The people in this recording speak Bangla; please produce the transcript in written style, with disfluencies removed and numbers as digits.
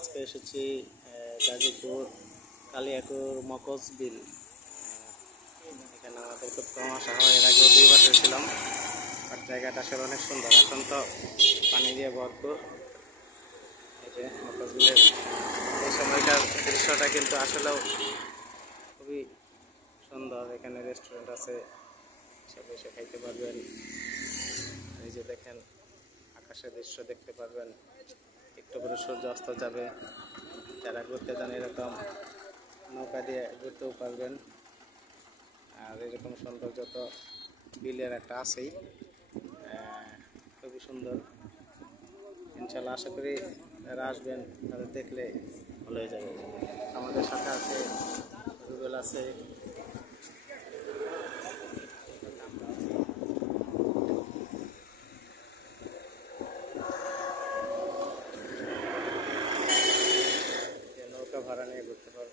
আজকে এসেছি গাজীপুর কালিয়াকুর মকজ বিল। এখানে আমাদের খুব কম আসা হয়, এর আগেও 2বার এসেছিলাম। আর জায়গাটা আসলে অনেক সুন্দর, এখন তো পানি দিয়ে ভরপুর। এই যে মকজ বিলের এই সময়কার দৃশ্যটা কিন্তু আসলেও খুবই সুন্দর। এখানে রেস্টুরেন্ট আছে, সব এসে খাইতে পারবেন। এই যে দেখেন আকাশের দৃশ্য দেখতে পারবেন, একটু করে সূর্য অস্ত যাবে। যারা ঘুরতে যান এরকম নৌকা দিয়ে ঘুরতেও পারবেন। আর এরকম সৌন্দর্য তো বিলের একটা আছেই, খুবই সুন্দর। ইনশাল্লাহ আশা করি যারা আসবেন তাদের দেখলে ভালো হয়ে যাবে। আমাদের সাথে আছে রুবেল, আছে নৌকা ভাড়া নিয়ে ঘুরতে পারবেন।